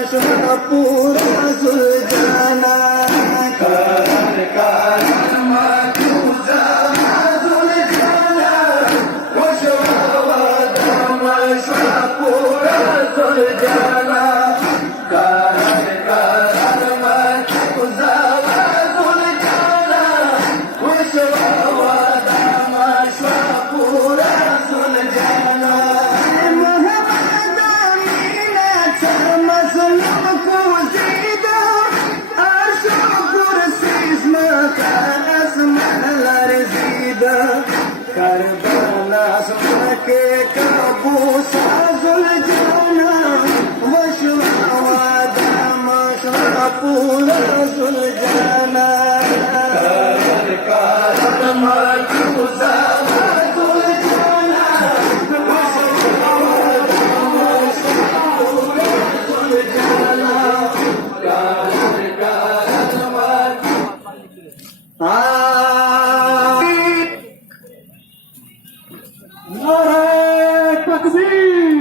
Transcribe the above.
पूरा सुलझाना कारण कारण तुझा सुलझाना पूरा सुलझाना कारण कारण तुझा सुलझाना पूरा सुलझाना करबला के काबू साजुल जाना वशवादा मशा पूरा सुलझाना कर करम तुझा सुलझाना वशवादा मशा पूरा सुलझाना कर करम नारे तकबीर।